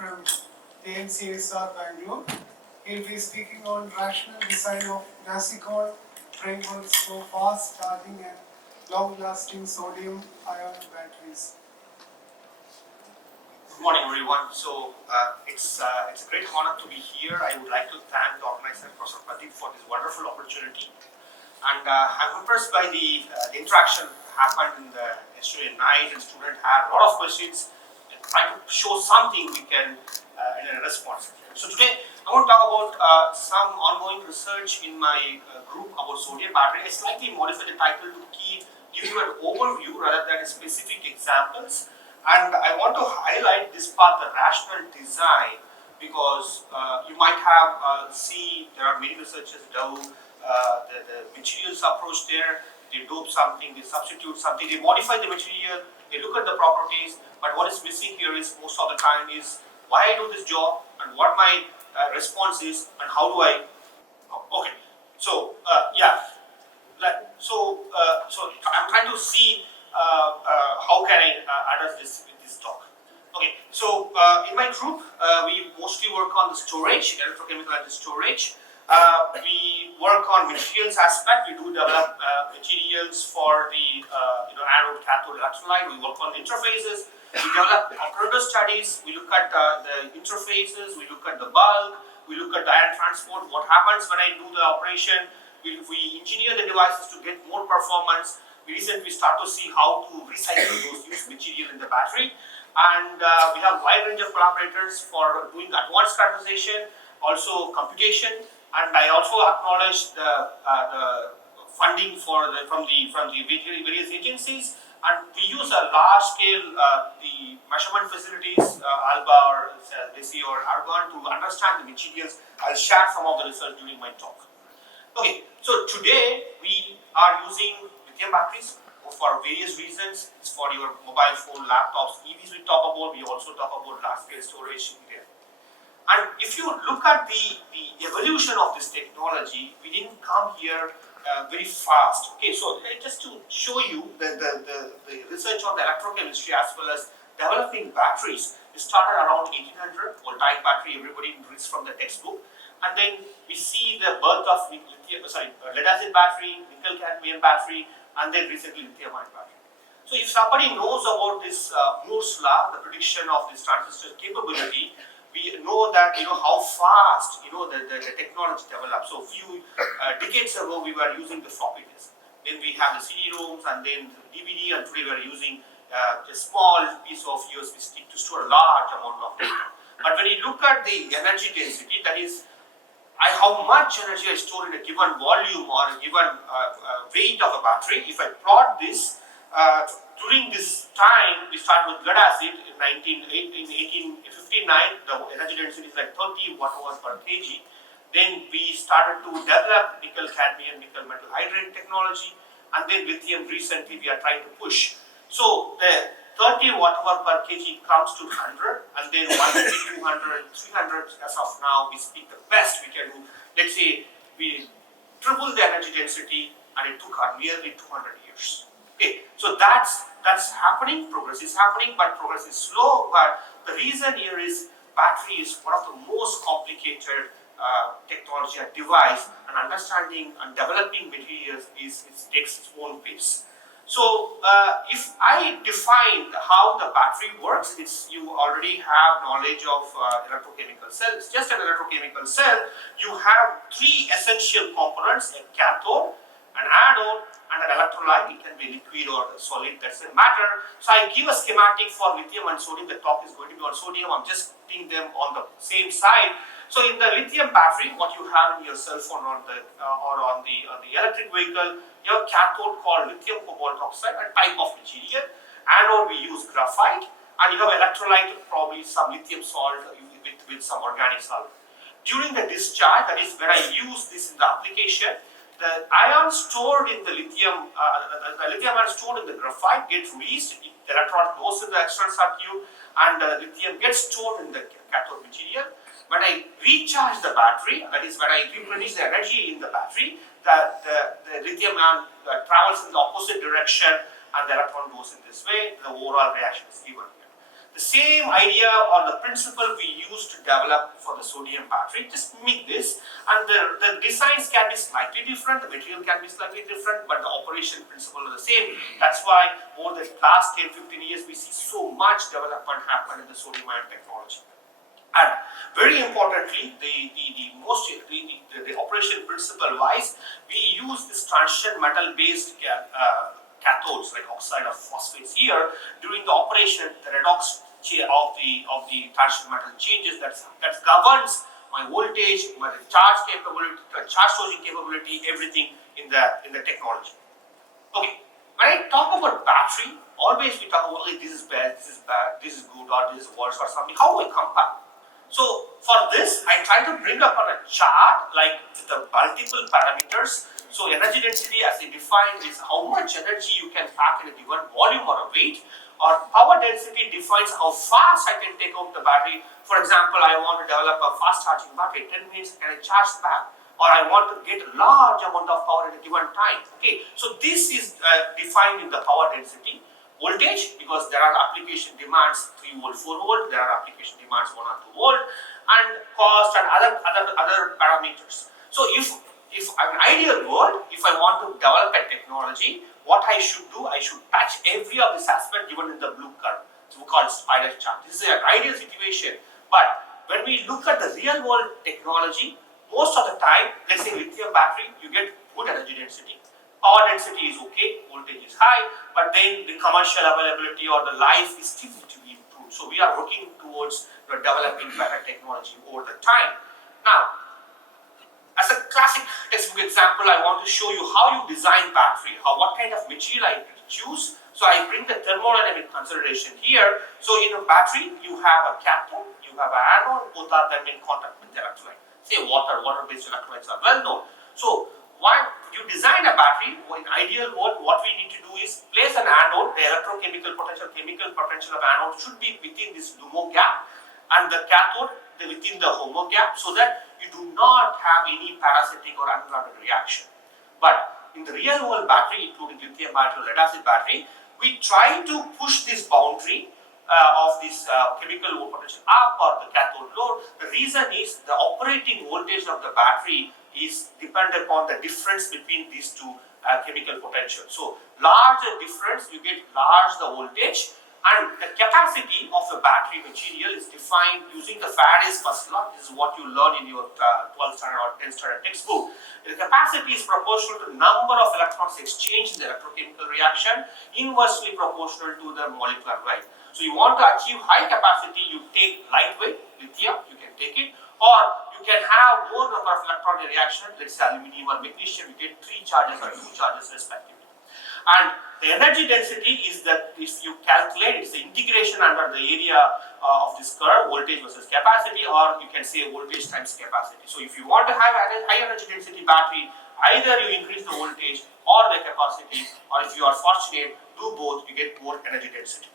from JNCASR Bengaluru. He'll be speaking on rational design of NASICON frameworks for fast charging and long-lasting sodium-ion batteries. Good morning, everyone. So it's a great honor to be here. I would like to thank the organizer, Professor Pradeep, for this wonderful opportunity. And I'm impressed by the interaction happened in the yesterday night, and students had a lot of questions and try to show something we can in a response. So today I want to talk about some ongoing research in my group about sodium battery. I slightly modified the title to give you an overview rather than specific examples. And I want to highlight this part, the rational design, because you might have there are many researchers do the materials approach there. They dope something, they substitute something, they modify the material, they look at the properties, but what is missing here is most of the time is why I do this job and what my response is and how do I. Okay, so so I'm trying to see how can I address this talk. Okay, so in my group we mostly work on the storage, electrochemical and storage. We work on materials aspect. We do develop materials for the anode, cathode, electrolyte. We work on interfaces. We develop operator studies. We look at the interfaces. We look at the bulk. We look at the ion transport. What happens when I do the operation? We engineer the devices to get more performance. We recently start to see how to recycle those used material in the battery. And we have a wide range of collaborators for doing advanced characterization, also computation. And I also acknowledge the funding from the various agencies, and we use a large scale the measurement facilities, ALBA or DESI or Argon, to understand the materials. I'll share some of the research during my talk. Okay, so today we are using lithium batteries for various reasons. It's for your mobile phone, laptops, EVs we talk about. We also talk about large scale storage here. And if you look at the evolution of this technology, we didn't come here very fast. Okay, so just to show you the research on the electrochemistry as well as developing batteries, it started around 1800, voltaic battery, everybody reads from the textbook. And then we see the birth of lead acid battery, nickel cadmium battery, and then recently lithium ion battery. So if somebody knows about this Moore's law, the prediction of this transistor capability, we know that how fast the technology developed. So a few decades ago we were using the floppy disk. Then we have the CD-ROMs and then the DVD, and today we are using a small piece of USB stick to store a large amount of data. But when you look at the energy density, that is how much energy I store in a given volume or a given weight of a battery. If I plot this, during this time, we start with lead acid in 1859, the energy density is like 30 watt-hours per kg. Then we started to develop nickel cadmium, nickel metal hydride technology, and then lithium recently we are trying to push. So the 30 watt-hour per kg comes to 100, and then 150, 200, 300 as of now, we speak the best we can do. Let's say we triple the energy density, and it took nearly 200 years. Okay, so that's happening, progress is happening, but progress is slow. But the reason here is battery is one of the most complicated technology and device, and understanding and developing materials takes its own pace. So if I define how the battery works, you already have knowledge of electrochemical cell. It's just an electrochemical cell. You have three essential components: a cathode, an anode, and an electrolyte. It can be liquid or solid, doesn't matter. So I give a schematic for lithium and sodium. The talk is going to be on sodium. I'm just putting them on the same side. So in the lithium battery, what you have in your cell phone or on the electric vehicle, you have cathode called lithium cobalt oxide, a type of material. Anode we use graphite, and you have electrolyte, probably some lithium salt with some organic solvent. During the discharge, that is when I use this in the application, the ion stored in the lithium ion stored in the graphite gets released. The electron goes to the external circuit, and the lithium gets stored in the cathode material. When I recharge the battery, that is when I replenish the energy in the battery, the lithium ion travels in the opposite direction, and the electron goes in this way. The overall reaction is given. The same idea or the principle we use to develop for the sodium battery, just mimic this, and the designs can be slightly different, the material can be slightly different, but the operation principle is the same. That's why over the last 10-15 years we see so much development happen in the sodium ion technology. And very importantly, the operation principle wise, we use this transition metal based cathodes like oxide of phosphates here. During the operation, the redox of the transition metal changes, that governs my voltage, my charge capability, charge storage capability, everything in the technology. Okay, when I talk about battery, always we talk about, okay, this is bad, this is bad, this is good, or this is worse, or something. How do I compare? So for this, I try to bring up on a chart like with the multiple parameters. So energy density, as I defined, is how much energy you can pack in a given volume or a weight. Or power density defines how fast I can take out the battery. For example, I want to develop a fast charging battery, 10 minutes can I charge back? Or I want to get a large amount of power at a given time. Okay, so this is defined in the power density. Voltage, because there are application demands 3 volt, 4 volt, there are application demands 1 or 2 volt, and cost and other parameters. So if an ideal world, if I want to develop a technology, what I should do, I should touch every of this aspect given in the blue curve. So we call it spider chart. This is an ideal situation, but when we look at the real world technology, most of the time, let's say lithium battery, you get good energy density. Power density is okay, voltage is high, but then the commercial availability or the life is still need to be improved. So we are working towards developing better technology over the time. Now, as a classic textbook example, I want to show you how you design battery, what kind of material I choose. So I bring the thermodynamic consideration here. So in a battery, you have a cathode, you have an anode, both are them in contact with the electrolyte. Say water-based electrolytes are well known. So when you design a battery, in ideal world, what we need to do is place an anode, the electrochemical potential, chemical potential of anode should be within this LUMO gap, and the cathode within the HOMO gap, so that you do not have any parasitic or unwanted reaction. But in the real world battery, including lithium battery or lead acid battery, we try to push this boundary of this chemical potential up or the cathode load. The reason is the operating voltage of the battery is dependent upon the difference between these two chemical potentials. So larger difference, you get large the voltage, and the capacity of a battery material is defined using the Faraday's first law. This is what you learn in your 12th standard or 10th standard textbook. The capacity is proportional to the number of electrons exchanged in the electrochemical reaction, inversely proportional to the molecular weight. So you want to achieve high capacity, you take lightweight lithium, you can take it, or you can have more number of electron in reaction, let's say aluminum or magnesium, you get 3 charges or 2 charges respectively. And the energy density is that if you calculate, it's the integration under the area of this curve, voltage versus capacity, or you can say voltage times capacity. So if you want to have a high energy density battery, either you increase the voltage or the capacity, or if you are fortunate, do both, you get more energy density.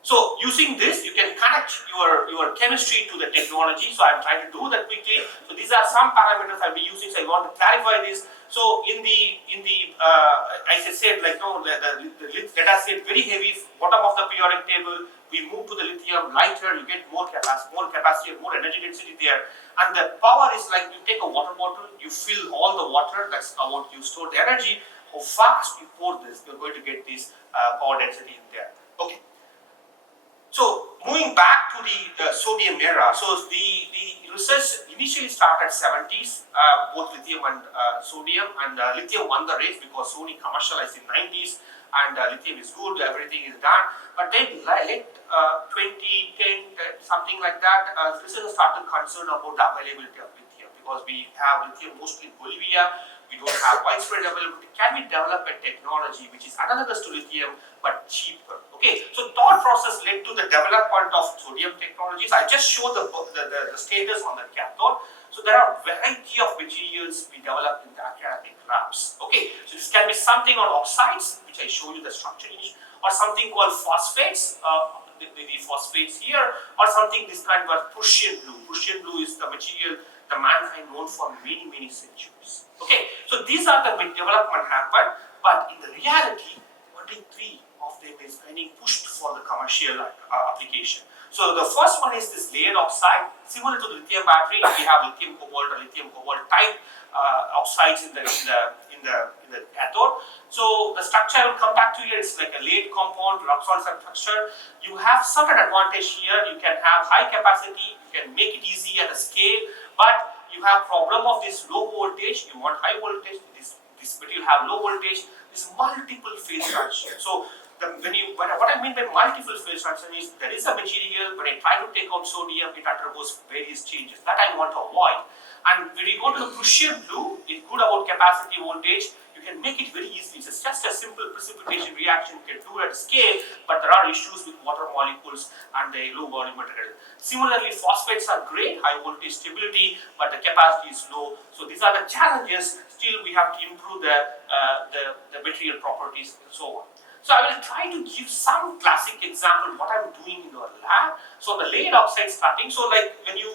So using this, you can connect your chemistry to the technology. So I'm trying to do that quickly. So these are some parameters I'll be using. So I want to clarify this. So in the as I said, like no, let us say very heavy bottom of the periodic table. We move to the lithium lighter. You get more capacity, more energy density there. And the power is like you take a water bottle, you fill all the water. That's how you store the energy. How fast you pour this, you're going to get this power density in there. Okay. So moving back to the sodium era, so the research initially started 70s, both lithium and sodium, and lithium won the race because Sony commercialized in 90s, and lithium is good, everything is done. But then late 2010, something like that, researchers started concerned about the availability of lithium because we have lithium mostly in Bolivia. We don't have widespread availability. Can we develop a technology which is analogous to lithium but cheaper? Okay, so thought process led to the development of sodium technologies. I just showed the status on the cathode. So there are variety of materials we develop in the academic labs. Okay, so this can be something on oxides, which I show you the structure in, or something called phosphates. The phosphates here, or something this kind of Prussian blue. Prussian blue is the material the mankind known for many centuries. Okay, so these are the big development happened, but in the reality, only 3 of them is getting pushed for the commercial application. So the first one is this layered oxide, similar to the lithium battery. We have lithium cobalt or lithium cobalt type oxides in the cathode. So the structure I will come back to here. It's like a layered compound, rock solid structure. You have certain advantage here. You can have high capacity. You can make it easy at a scale, but you have problem of this low voltage. You want high voltage. This material have low voltage. This multiple phase transition. So what I mean by multiple phase transition is there is a material, when I try to take out sodium, it undergoes various changes. That I want to avoid. And when you go to the Prussian blue, it's good about capacity voltage. You can make it very easily. It's just a simple precipitation reaction. You can do it at scale, but there are issues with water molecules and the low volume material. Similarly, phosphates are great, high voltage stability, but the capacity is low. So these are the challenges. Still, we have to improve the material properties and so on. So I will try to give some classic example what I'm doing in our lab. So the layered oxide starting. So like when you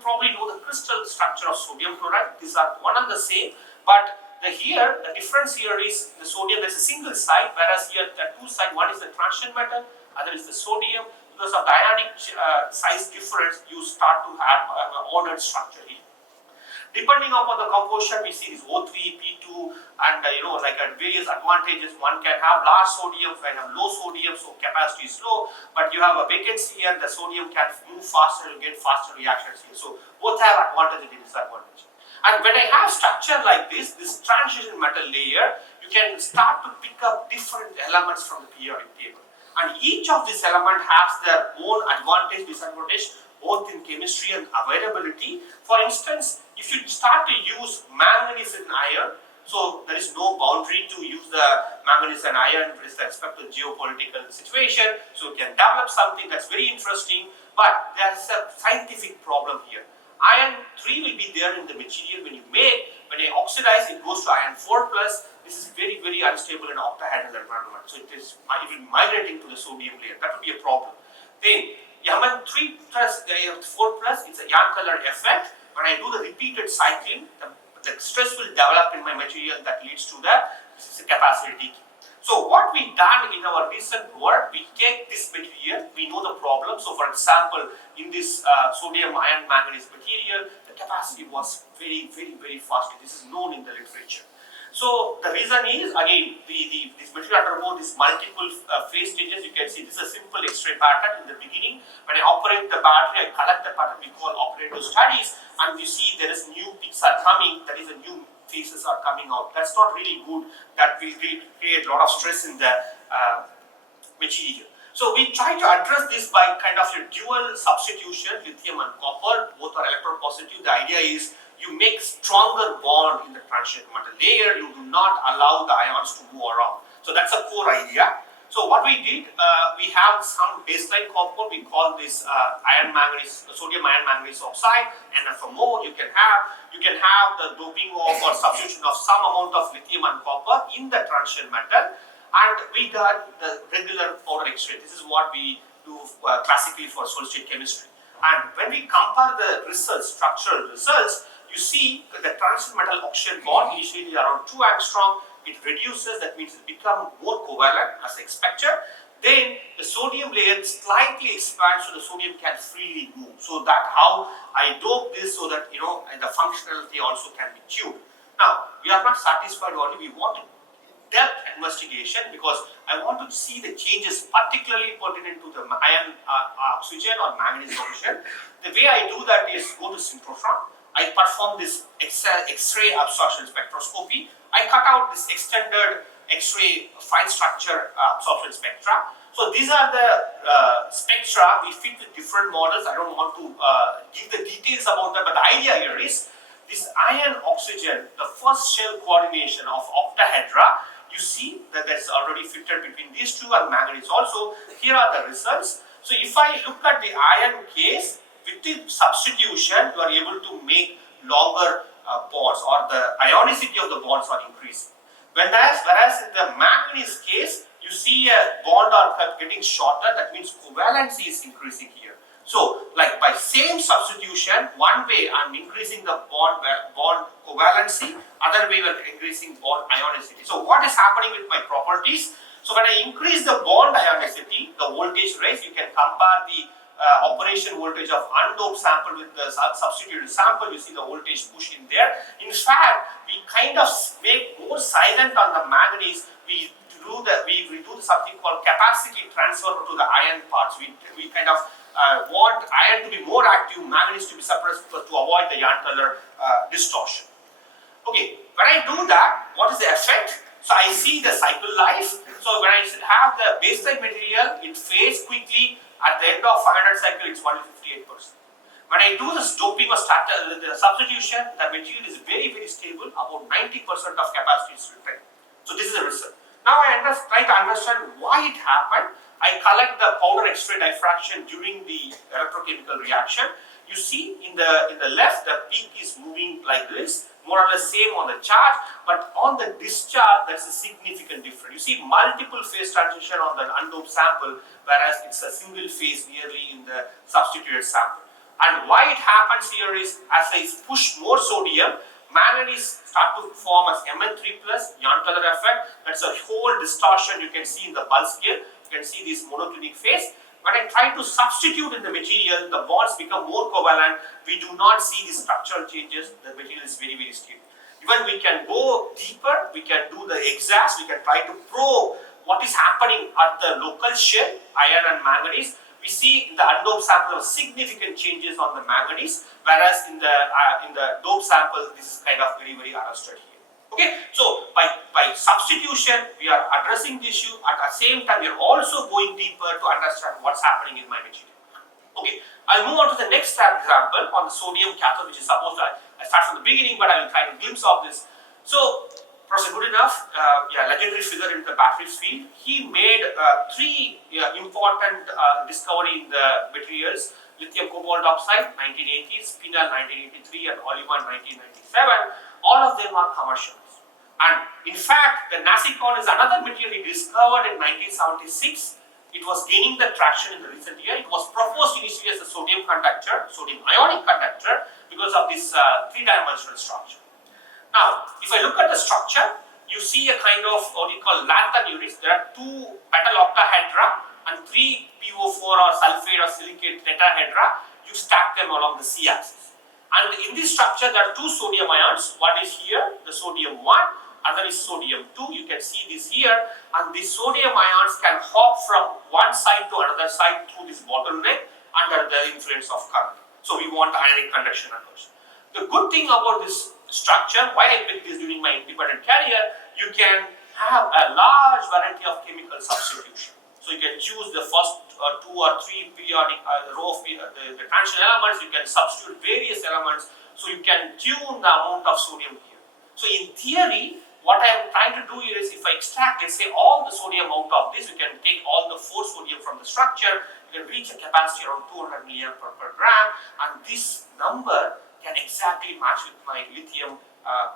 probably know the crystal structure of sodium chloride. These are one and the same, but the difference here is the sodium. There's a single site, whereas here the two side. One is the transition metal, other is the sodium. Because of the ionic size difference, you start to have an ordered structure here. Depending upon the composition, we see this O3, P2, and like various advantages. One can have large sodium, can have low sodium, so capacity is low. But you have a vacancy here, the sodium can move faster, you get faster reactions here. So both have advantage and disadvantage. And when I have structure like this transition metal layer, you can start to pick up different elements from the periodic table. And each of these elements has their own advantage, disadvantage, both in chemistry and availability. For instance, if you start to use manganese and iron, so there is no boundary to use the manganese and iron with respect to geopolitical situation. So you can develop something that's very interesting, but there's a scientific problem here. Iron 3 will be there in the material when you make. When you oxidize, it goes to iron 4+. This is very, very unstable in octahedral environment. So it is even migrating to the sodium layer. That will be a problem. Then Iron 3 plus 4+, it's a Jahn-Teller effect. When I do the repeated cycling, the stress will develop in my material that leads to the capacity decay. So what we done in our recent work, we take this material, we know the problem. So for example, in this sodium iron manganese material, the capacity was very, very, very fast. This is known in the literature. So the reason is, again, this material undergoes these multiple phase changes. You can see this is a simple X-ray pattern in the beginning. When I operate the battery, I collect the pattern we call operator studies, and you see there is new peaks are coming, that is a new phases are coming out. That's not really good. That will create a lot of stress in the material. So we try to address this by kind of a dual substitution, lithium and copper, both are electropositive. The idea is you make stronger bond in the transition metal layer, you do not allow the ions to move around. So that's a core idea. So what we did, we have some baseline compound, we call this sodium iron manganese oxide, NFMO. You can have the doping of or substitution of some amount of lithium and copper in the transition metal, and we done the regular powder X-ray. This is what we do classically for solid state chemistry. And when we compare the results, structural results, you see that the transition metal oxygen bond initially around 2 angstrom, it reduces, that means it becomes more covalent as expected. Then the sodium layer slightly expands so the sodium can freely move. So that how I dope this so that the functionality also can be tuned. Now we are not satisfied only, we want depth investigation because I want to see the changes particularly pertinent to the iron oxygen or manganese oxygen. The way I do that is go to synchrotron. I perform this X-ray absorption spectroscopy. I cut out this extended X-ray fine structure absorption spectra. So these are the spectra we fit with different models. I don't want to give the details about that, but the idea here is this iron oxygen, the first shell coordination of octahedra, you see that that's already fitted between these two and manganese also. Here are the results. So if I look at the iron case, with the substitution, you are able to make longer bonds, or the ionicity of the bonds are increasing. Whereas in the manganese case, you see a bond are getting shorter, that means covalency is increasing here. So, like by same substitution, one way I'm increasing the bond covalency, other way we're increasing bond ionicity. So what is happening with my properties? So when I increase the bond ionicity, the voltage raise, you can compare the operation voltage of undoped sample with the substituted sample. You see the voltage push in there. In fact, we kind of make more silent on the manganese. We do something called capacity transfer to the iron parts. We kind of want iron to be more active, manganese to be suppressed to avoid the yarn color distortion. Okay, when I do that, what is the effect? So I see the cycle life. So when I have the baseline material, it fades quickly. At the end of 500 cycle, it's only 58%. When I do this doping or the substitution, the material is very, very stable. About 90% of capacity is retained. So this is the result. Now I try to understand why it happened. I collect the powder X-ray diffraction during the electrochemical reaction. You see in the left, the peak is moving like this, more or less same on the chart, but on the discharge, that's a significant difference. You see multiple phase transition on the undoped sample, whereas it's a single phase nearly in the substituted sample. And why it happens here is, as I push more sodium, manganese start to form as Mn3+, yarn color effect. That's a whole distortion you can see in the bulk scale. You can see this monoclinic phase. When I try to substitute in the material, the bonds become more covalent. We do not see the structural changes. The material is very, very stable. Even we can go deeper, we can do the EFCS, we can try to probe what is happening at the local shell, iron and manganese. We see in the undoped sample significant changes on the manganese, whereas in the doped sample, this is kind of very, very arrested here. Okay, so by substitution, we are addressing the issue. At the same time, we are also going deeper to understand what's happening in my material. Okay, I'll move on to the next example on the sodium cathode, which is supposed to, I start from the beginning, but I will try to glimpse of this. So, Professor Goodenough, legendary figure in the batteries field, he made three important discovery in the materials: lithium cobalt oxide 1980, spinel 1983, and olivine 1997. All of them are commercial. And in fact, the NASICON is another material he discovered in 1976. It was gaining the traction in the recent year. It was proposed initially as a sodium conductor, sodium ionic conductor, because of this three-dimensional structure. Now, if I look at the structure, you see a kind of what we call lantern units. There are two metal octahedra and three PO4 or sulfate or silicate tetrahedra. You stack them along the C-axis. And in this structure, there are two sodium ions. One is here, the sodium 1. Other is sodium 2, you can see this here, and these sodium ions can hop from one side to another side through this bottleneck under the influence of current. So we want ionic conduction occurs. The good thing about this structure, why I picked this during my independent career, you can have a large variety of chemical substitution. So you can choose the first 2 or 3 periodic row of the transition elements, you can substitute various elements, so you can tune the amount of sodium here. So in theory, what I am trying to do here is, if I extract, let's say, all the sodium out of this, we can take all the 4 sodium from the structure, we can reach a capacity around 200 milliamp per gram, and this number can exactly match with my lithium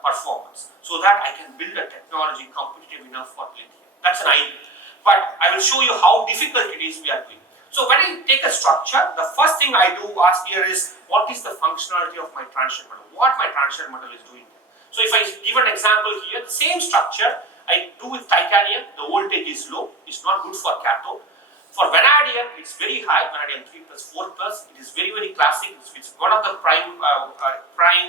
performance, so that I can build a technology competitive enough for lithium. That's an idea. But I will show you how difficult it is we are doing. So when I take a structure, the first thing I do ask here is, what is the functionality of my transition metal? What my transition metal is doing? So if I give an example here, the same structure I do with titanium, the voltage is low, it's not good for cathode. For vanadium, it's very high, vanadium 3+, 4+, it is very, very classic, it's one of the prime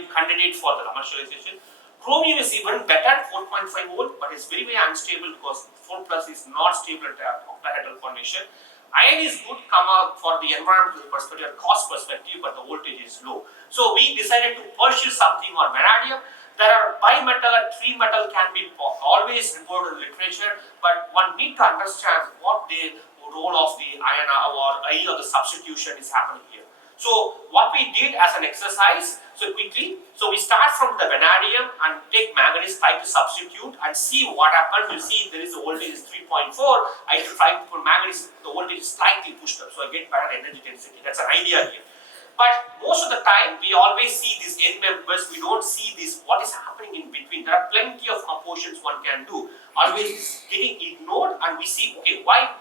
candidate for the commercialization. Chromium is even better, 4.5 volt, but it's very, very unstable because 4+ is not stable at octahedral formation. Iron is good, come out for the environmental perspective, cost perspective, but the voltage is low. So we decided to pursue something on vanadium. There are bimetal and trimetal can be always reported in literature, but one need to understand what the role of the iron or any of the substitution is happening here. So what we did as an exercise, so quickly, so we start from the vanadium and take manganese, try to substitute and see what happens. You see there is a voltage is 3.4. I try to put manganese, the voltage is slightly pushed up, so I get better energy density. That's an idea here. But most of the time, we always see these end members, we don't see this, what is happening in between. There are plenty of compositions one can do, always getting ignored, and we see, okay, why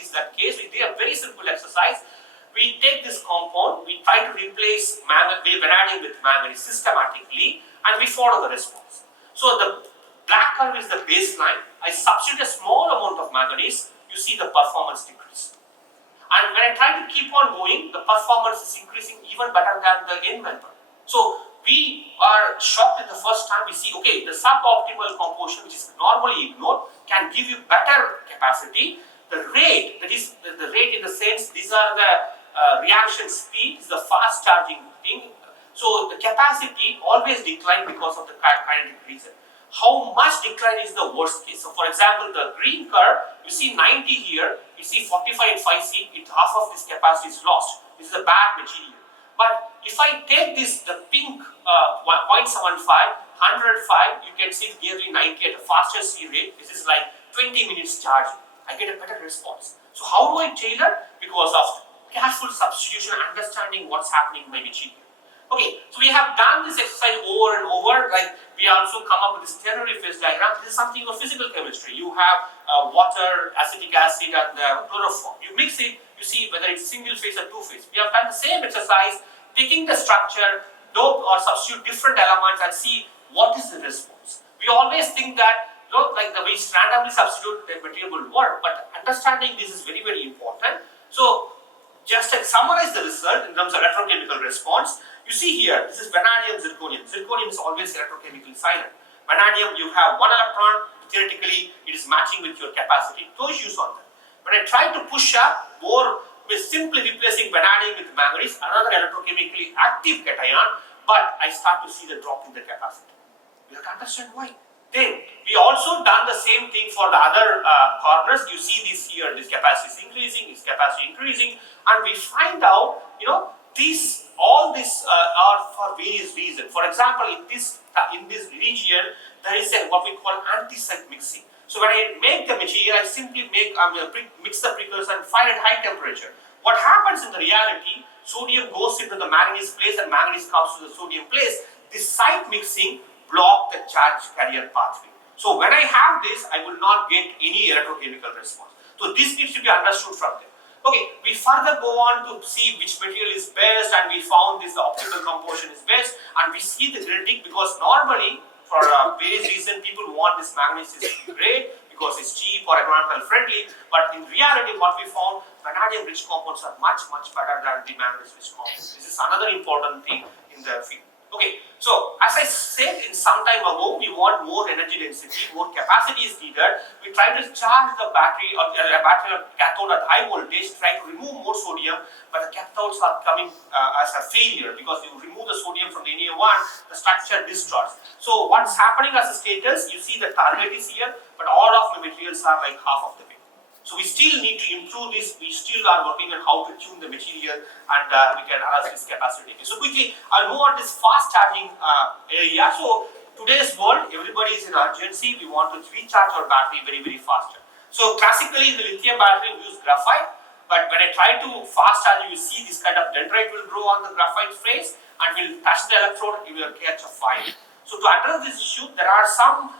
is that case? We do a very simple exercise. We take this compound, we try to replace vanadium with manganese systematically, and we follow the response. So black curve is the baseline. I substitute a small amount of manganese, you see the performance decrease. And when I try to keep on going, the performance is increasing even better than the end member. So we are shocked at the first time we see, okay, the suboptimal composition, which is normally ignored, can give you better capacity. The rate, that is the rate in the sense, these are the reaction speed, is the fast charging thing. So the capacity always decline because of the kinetic reason. How much decline is the worst case? So for example, the green curve, you see 90 here, you see 45 at 5C, half of this capacity is lost. This is a bad material. But if I take this, the pink 0.75, 105, you can see nearly 90 at a faster C rate. This is like 20 minutes charging. I get a better response. So how do I tailor? Because of careful substitution, understanding what's happening in my material. Okay, so we have done this exercise over and over. Like we also come up with this ternary phase diagram. This is something of physical chemistry. You have water, acetic acid, and chloroform. You mix it, you see whether it's single phase or two phase. We have done the same exercise, taking the structure, dope or substitute different elements and see what is the response. We always think that, you know, like the way randomly substitute the material will work, but understanding this is very, very important. So just to summarize the result in terms of electrochemical response, you see here, this is vanadium, zirconium. Zirconium is always electrochemically silent. Vanadium, you have one electron, theoretically it is matching with your capacity. No issues on that. When I try to push up more with simply replacing vanadium with manganese, another electrochemically active cation, but I start to see the drop in the capacity. You have to understand why. Then we also done the same thing for the other corners. You see this here, this capacity is increasing, this capacity increasing, and we find out, you know, all these are for various reasons. For example, in this region, there is what we call anti-site mixing. So when I make the material, I simply mix the precursor and fire at high temperature. What happens in the reality, sodium goes into the manganese place and manganese comes to the sodium place. This site mixing blocks the charge carrier pathway. So when I have this, I will not get any electrochemical response. So this needs to be understood from there. Okay, we further go on to see which material is best, and we found this the optimal composition is best, and we see the grading because normally for various reasons people want this manganese is great because it's cheap or environmental friendly, but in reality what we found, vanadium rich compounds are much better than the manganese rich compounds. This is another important thing in the field. Okay, so as I said in some time ago, we want more energy density, more capacity is needed. We try to charge the battery or cathode at high voltage, try to remove more sodium, but the cathodes are coming as a failure because you remove the sodium from the Na1, the structure destroys. So what's happening as a status, you see the target is here, but all of the materials are like half of the way. So we still need to improve this. We still are working on how to tune the material, and we can address this capacity. So quickly, I'll move on this fast charging area. So today's world, everybody is in urgency. We want to recharge our battery very faster. So classically, in the lithium battery, we use graphite. But when I try to fast charge, you see this kind of dendrite will grow on the graphite face and will touch the electrode. It will catch a fire. So to address this issue, there are some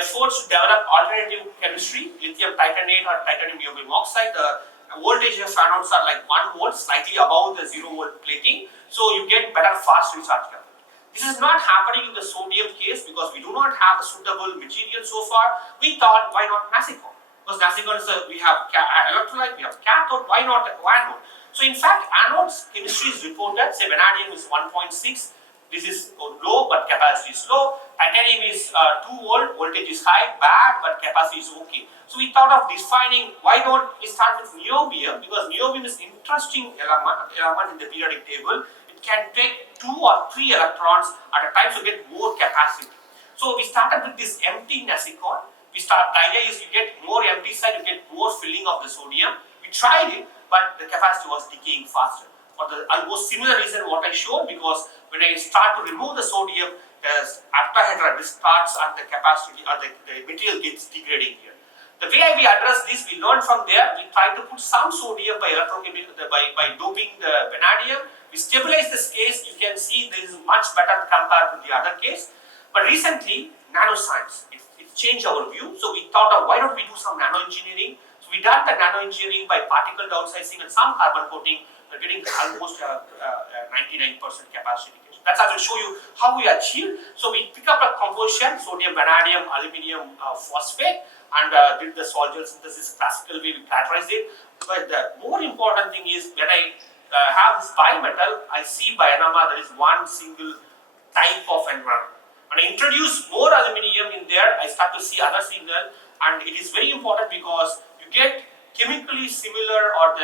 efforts to develop alternative chemistry, lithium titanate or titanium niobium oxide. The voltage of anodes are like 1 volt, slightly above the 0 volt plating, so you get better fast recharge capacity. This is not happening in the sodium case because we do not have a suitable material so far. We thought, why not NASICON? Because NASICON is we have electrolyte, we have cathode, why not anode? So in fact, anodes chemistry is reported, say vanadium is 1.6. This is low, but capacity is low. Titanium is 2 volt, voltage is high, bad, but capacity is okay. So we thought of defining, why don't we start with niobium, because niobium is an interesting element in the periodic table. It can take 2 or 3 electrons at a time to get more capacity. So we started with this empty NASICON. The idea is you get more empty side, you get more filling of the sodium. We tried it, but the capacity was decaying faster. For the almost similar reason what I showed, because when I start to remove the sodium, the octahedra starts and the capacity or the material gets degrading here. The way we address this, we learned from there. We try to put some sodium by electrochemical by doping the vanadium. We stabilize this case. You can see this is much better compared to the other case. But recently, nanoscience it changed our view. So we thought of why don't we do some nano engineering. So we done the nano engineering by particle downsizing and some carbon coating. We're getting almost 90% 99% capacity. That's how to show you how we achieve. So we pick up a composition, sodium, vanadium, aluminium phosphate, and did the solvent synthesis classical way, we characterized it. But the more important thing is when I have this bimetal, I see by NMR there is one single type of environment. When I introduce more aluminium in there, I start to see other signal, and it is very important because you get chemically similar or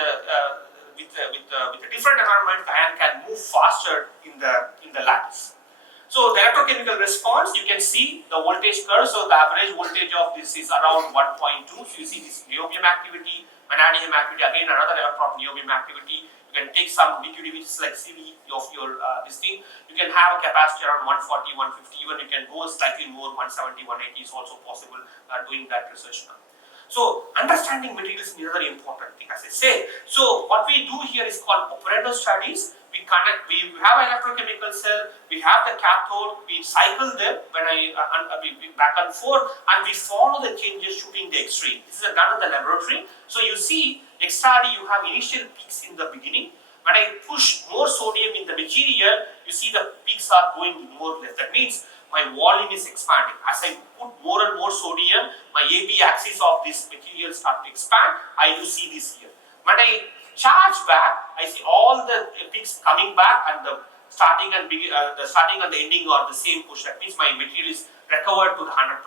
with a different environment, the ion can move faster in the lattice. So the electrochemical response, you can see the voltage curve. So the average voltage of this is around 1.2. So you see this niobium activity, vanadium activity, again another electron niobium activity. You can take some DQD which is like CV of your this thing. You can have a capacity around 140, 150, even you can go slightly more, 170, 180 is also possible doing that research now. So understanding materials is another important thing, as I say. So what we do here is called operator studies. We have an electrochemical cell, we have the cathode, we cycle them when we back and forth, and we follow the changes shooting the X-ray. This is done in the laboratory. So you see, XRD, you have initial peaks in the beginning. When I push more sodium in the material, you see the peaks are going more or less. That means my volume is expanding. As I put more and more sodium, my AB axis of this material start to expand. I do see this here. When I charge back, I see all the peaks coming back, and the starting and the ending are the same push. That means my material is recovered to the 100%.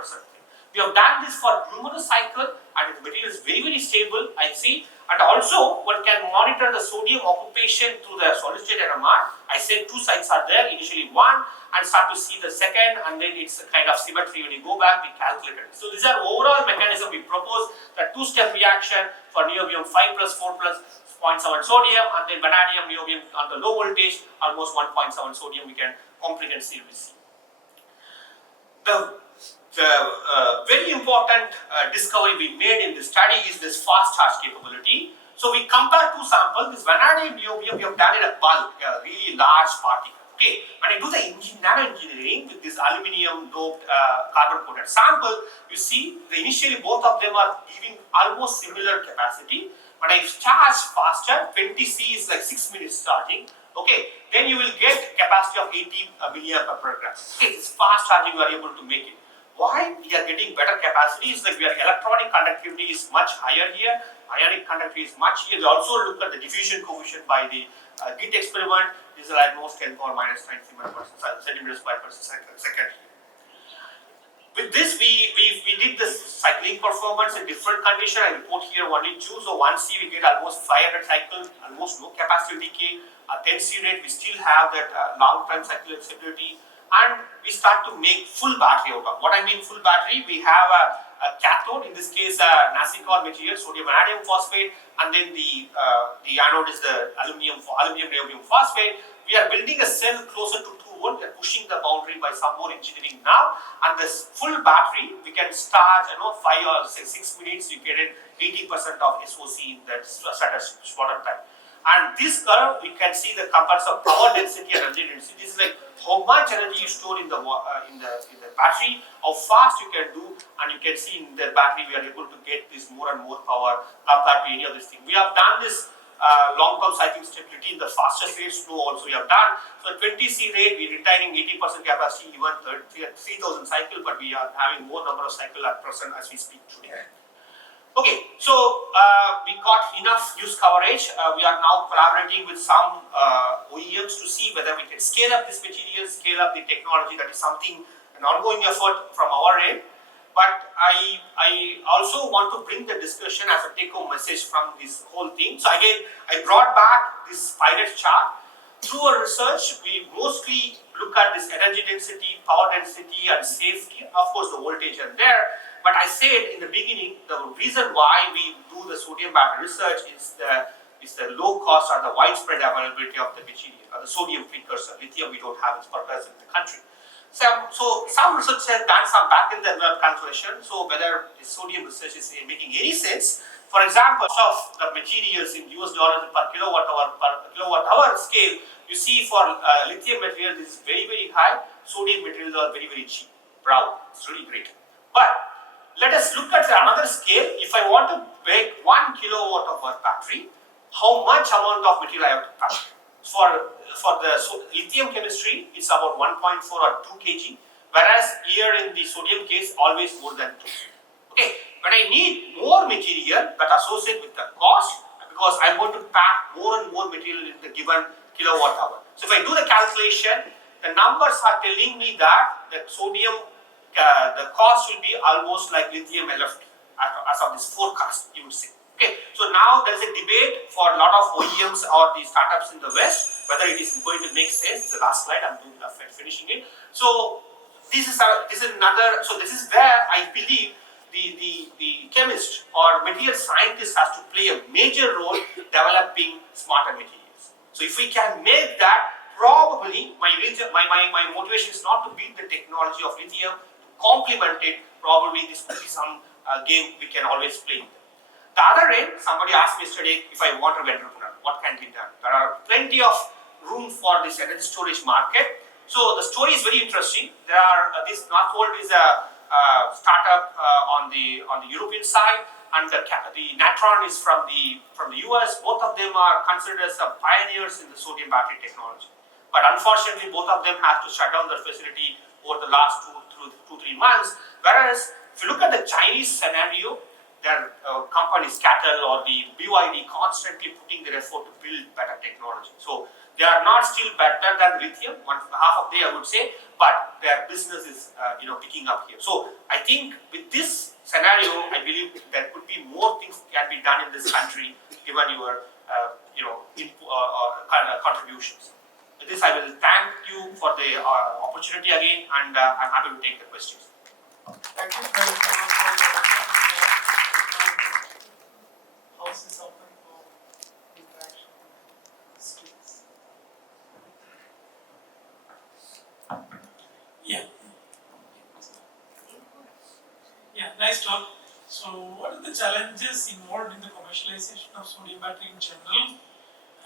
We have done this for numerous cycles, and the material is very, very stable, I see. And also, one can monitor the sodium occupation through the solid state NMR. I said two sites are there, initially one, and start to see the second, and then it's a kind of symmetry. When you go back, we calculate it. So these are overall mechanism we propose, the two-step reaction for niobium 5 plus 4 plus 0.7 sodium, and then vanadium niobium on the low voltage, almost 1.7 sodium we can comprehensively see. The very important discovery we made in this study is this fast charge capability. So we compare two samples. This vanadium niobium we have done in a bulk, a really large particle. Okay, when I do the nano engineering with this aluminium doped carbon coated sample, you see initially both of them are giving almost similar capacity. When I charge faster, 20C is like 6 minutes charging. Okay, then you will get capacity of 80 milliamp per gram. Okay, this fast charging we are able to make it. Why we are getting better capacity is like electronic conductivity is much higher here, ionic conductivity is much here. They also look at the diffusion coefficient by the GIT experiment. This is almost 10 power minus 9 centimeters per second. With this, we did this cycling performance in different conditions. I report here only two. So 1C we get almost 500 cycles, almost no capacity decay. 10C rate we still have that long-term cycle stability. And we start to make full battery out of. What I mean full battery, we have a cathode, in this case a NASICON material, sodium vanadium phosphate, and then the anode is the aluminium niobium phosphate. We are building a cell closer to 2 volt, we are pushing the boundary by some more engineering now, and this full battery, we can start 5 or 6 minutes, you get it 80% of SOC in that shorter time. And this curve, we can see the comparison of power density and energy density. This is like how much energy you store in the battery, how fast you can do, and you can see in the battery we are able to get this more and more power compared to any of these things. We have done this long-term cycling stability in the fastest rate, slow also we have done. So 20C rate, we are retaining 80% capacity, even 3,000 cycle, but we are having more number of cycle at present as we speak today. Okay, so we got enough use coverage. We are now collaborating with some OEMs to see whether we can scale up this material, scale up the technology. That is something, an ongoing effort from our end. But I also want to bring the discussion as a take-home message from this whole thing. So again, I brought back this pilot chart. Through our research, we mostly look at this energy density, power density, and safety. Of course, the voltage are there. But I said in the beginning, the reason why we do the sodium battery research is the low cost or the widespread availability of the material, or the sodium precursor. Lithium we don't have its purpose in the country. So some research has done some back-end-the-envelope calculation. So whether the sodium research is making any sense. For example, of the materials in US dollars per kilowatt hour scale, you see for lithium material this is very, very high. Sodium materials are very, very cheap. Brown, it's really great. But let us look at another scale. If I want to make 1 kilowatt of a battery, how much amount of material I have to pack? For for the lithium chemistry, it's about 1.4 or 2 kg, whereas here in the sodium case, always more than 2. Okay, but I need more material that associate with the cost because I'm going to pack more and more material in the given kilowatt hour. So if I do the calculation, the numbers are telling me that the sodium, the cost will be almost like lithium LFP as of this forecast, you would say. Okay, so now there is a debate for a lot of OEMs or the startups in the West whether it is going to make sense. It's the last slide. I'm doing finishing it. So this is another. So this is where I believe the chemist or material scientist has to play a major role developing smarter materials. So if we can make that, probably my motivation is not to beat the technology of lithium, to complement it. Probably this could be some game we can always play. The other end, somebody asked me yesterday if I want an entrepreneur, what can be done? There are plenty of room for this energy storage market. So the story is very interesting. There are this Northvolt is a startup on the European side, and the Natron is from the US. Both of them are considered as pioneers in the sodium battery technology. But unfortunately, both of them have to shut down their facility over the last 2-3 months. Whereas, if you look at the Chinese scenario, their companies, Cattle or the BYD, constantly putting their effort to build better technology. So they are not still better than lithium, half of they I would say, but their business is picking up here. So I think with this scenario, I believe there could be more things can be done in this country given your contributions. With this, I will thank you for the opportunity again, and I'm happy to take the questions. Thank you very much for house is open for interaction with students. Yeah, nice talk. So, what are the challenges involved in the commercialization of sodium battery in general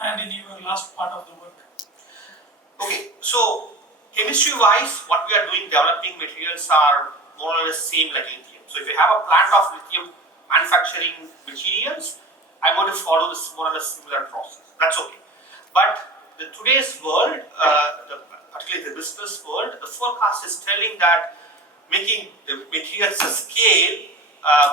and in your last part of the work? Okay, so chemistry-wise, what we are doing, developing materials are more or less same like lithium. So if you have a plant of lithium manufacturing materials, I'm going to follow this more or less similar process. That's okay. But the today's world, particularly the business world, the forecast is telling that making the materials a scale,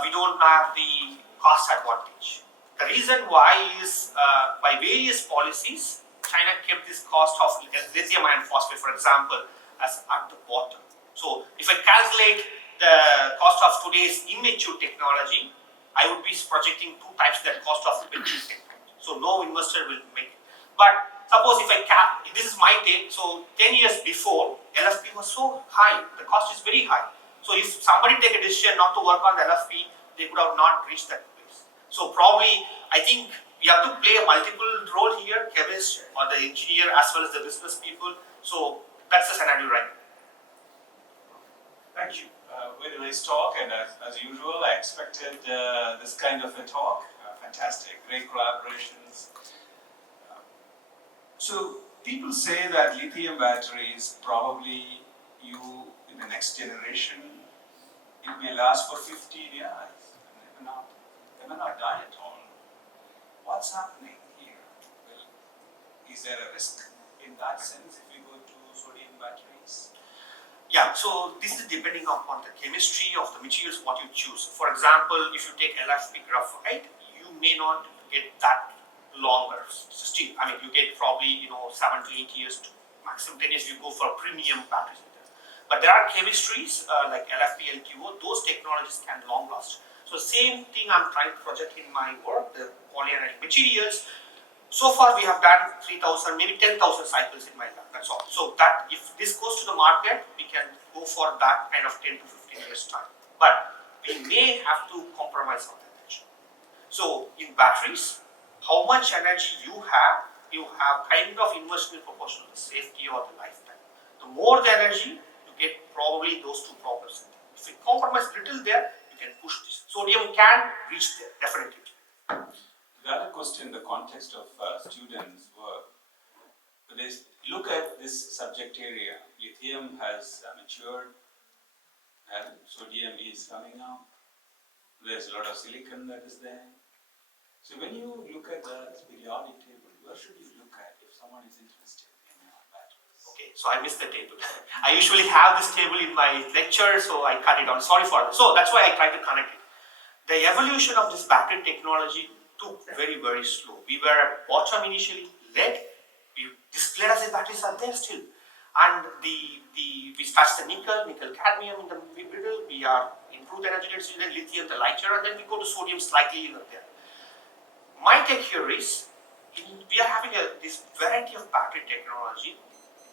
we don't have the cost advantage. The reason why is by various policies, China kept this cost of lithium iron phosphate, for example, as at the bottom. So if I calculate the cost of today's immature technology, I would be projecting 2 times that cost of mature technology. So no investor will make it. But suppose if this is my take, so 10 years before, LFP was so high, the cost is very high. So if somebody take a decision not to work on the LFP, they could have not reached that place. So probably, I think we have to play a multiple role here, chemist or the engineer as well as the business people. So that's the scenario right now. Thank you. Very nice talk, and as usual, I expected this kind of a talk. Fantastic, great collaborations. So people say that lithium batteries probably in the next generation, it may last for 15 years. They may not die at all. What's happening here? Well, is there a risk in that sense if we go to sodium batteries? Yeah, so this is depending upon the chemistry of the materials what you choose. For example, if you take LFP graphite, you may not get that longer. Still, I mean, you get probably 7 to 8 years to maximum 10 years. You go for premium batteries. But there are chemistries like LFP, LQO. Those technologies can long last. So same thing I'm trying to project in my work, the polyanionic materials. So far we have done 3,000, maybe 10,000 cycles in my lab, that's all. So that if this goes to the market, we can go for that kind of 10 to 15 years time. But we may have to compromise on the energy. So in batteries, how much energy you have kind of inversely proportional to the safety or the lifetime. The more the energy, you get probably those 2 problems. If we compromise little there, can push this. Sodium can reach there, definitely. The other question in the context of students' work, they look at this subject area. Lithium has matured and sodium is coming up. There's a lot of silicon that is there. So when you look at the periodic table, where should you look at if someone is interested in so I missed the table. I usually have this table in my lecture, so I cut it down. Sorry for that. So that's why I tried to connect it. The evolution of this battery technology took very, very slow. We were at bottom initially, lead. This lead acid batteries are there still. And we touched the nickel cadmium in the middle. We are improved energy density, then lithium, the lighter, and then we go to sodium slightly in there. My take here is, we are having this variety of battery technology.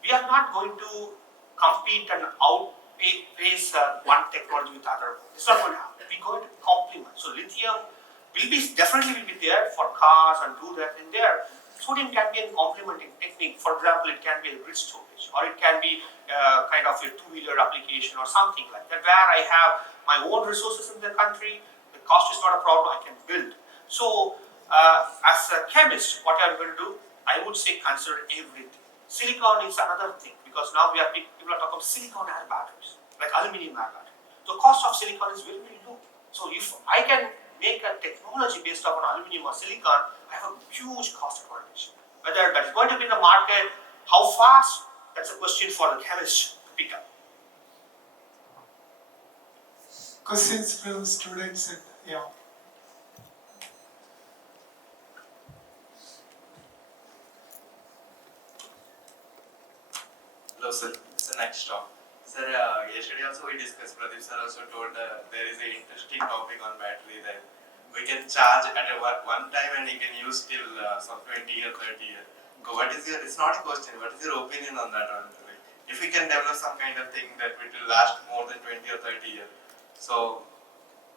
We are not going to compete and outpace one technology with other. It's not going to happen. We're going to complement. So lithium definitely will be there for cars and do that in there. Sodium can be a complementing technique. For example, it can be a grid storage, or it can be kind of a two-wheeler application or something like that, where I have my own resources in the country. The cost is not a problem. I can build. So as a chemist, what I'm going to do, I would say consider everything. Silicon is another thing, because now people are talking about silicon air batteries, like aluminum air battery. The cost of silicon is very, very low. So if I can make a technology based upon aluminum or silicon, I have a huge cost advantage. Whether that is going to be in the market, how fast, that's a question for the chemist to pick up. Questions from students? Yeah. Hello sir, it's the next talk. Sir, yesterday also we discussed, Pradeep sir also told there is an interesting topic on battery that we can charge at one time and you can use till some 20 or 30 years. What is your, it's not a question, what is your opinion on that one? If we can develop some kind of thing that will last more than 20 or 30 years. So,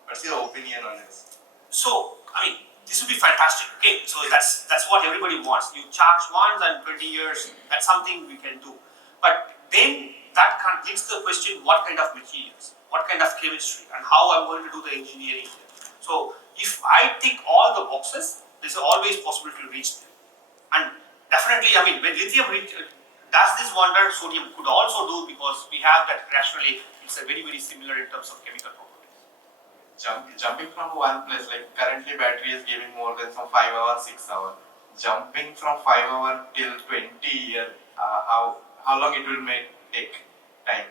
what's your opinion on this? So, I mean, this would be fantastic. Okay, so that's what everybody wants. You charge once and 20 years, that's something we can do. But then that leads to the question, what kind of materials, what kind of chemistry, and how I'm going to do the engineering here. So if I tick all the boxes, there's always possibility to reach them. And definitely, I mean, when lithium does this wonder, sodium could also do, because we have that rationally, it's a very, very similar in terms of chemical properties. Jumping from one place, like currently battery is giving more than some 5 hours, 6 hours. Jumping from 5 hours till 20 years, how long it will take time?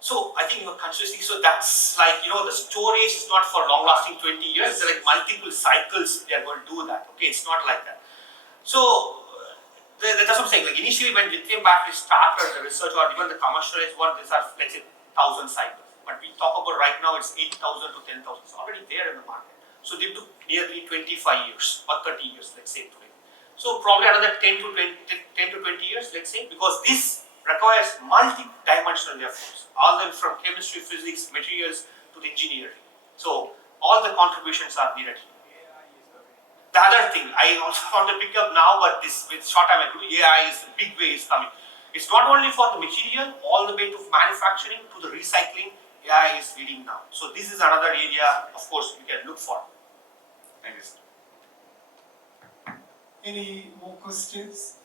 So I think you're consciously, so that's like, the storage is not for long lasting 20 years, it's like multiple cycles they are going to do that. Okay, it's not like that. So that's what I'm saying, like initially when lithium batteries started, the research or even the commercialized one, these are let's say 1,000 cycles. But we talk about right now it's 8,000 to 10,000, it's already there in the market. So they took nearly 25 years or 30 years, let's say today. So probably another 10 to 20 years, let's say, because this requires multi-dimensional efforts, all the way from chemistry, physics, materials to the engineering. So all the contributions are needed. The other thing I also want to pick up now, but this with short time I could do, AI is a big way is coming. It's not only for the material, all the way to manufacturing to the recycling, AI is leading now. So this is another area, of course, we can look for. Thank you, sir. Any more questions?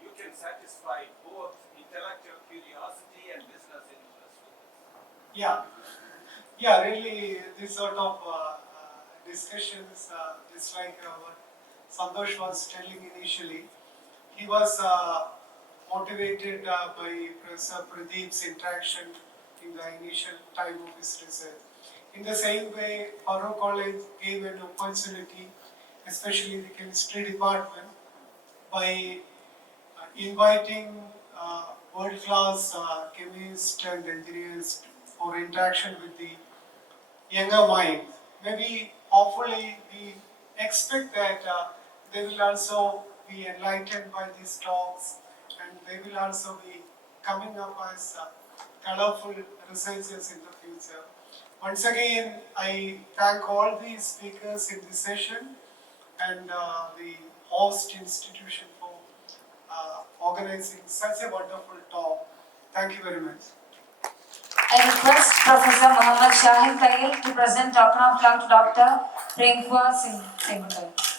You can satisfy both intellectual curiosity and business interest with this. Yeah, really, this sort of discussions, just like what Santosh was telling initially, he was motivated by Professor Pradeep's interaction in the initial time of his research. In the same way, Farook College gave an opportunity, especially the chemistry department, by inviting world-class chemists and engineers for interaction with the younger mind. Maybe, hopefully, we expect that they will also be enlightened by these talks, and they will also be coming up as colorful researchers in the future. Once again, I thank all the speakers in this session and the host institution for organizing such a wonderful talk. Thank you very much. I request Professor Muhammad Shahid Tayyib to present token of love to Dr. Premkumar Senguttuvan.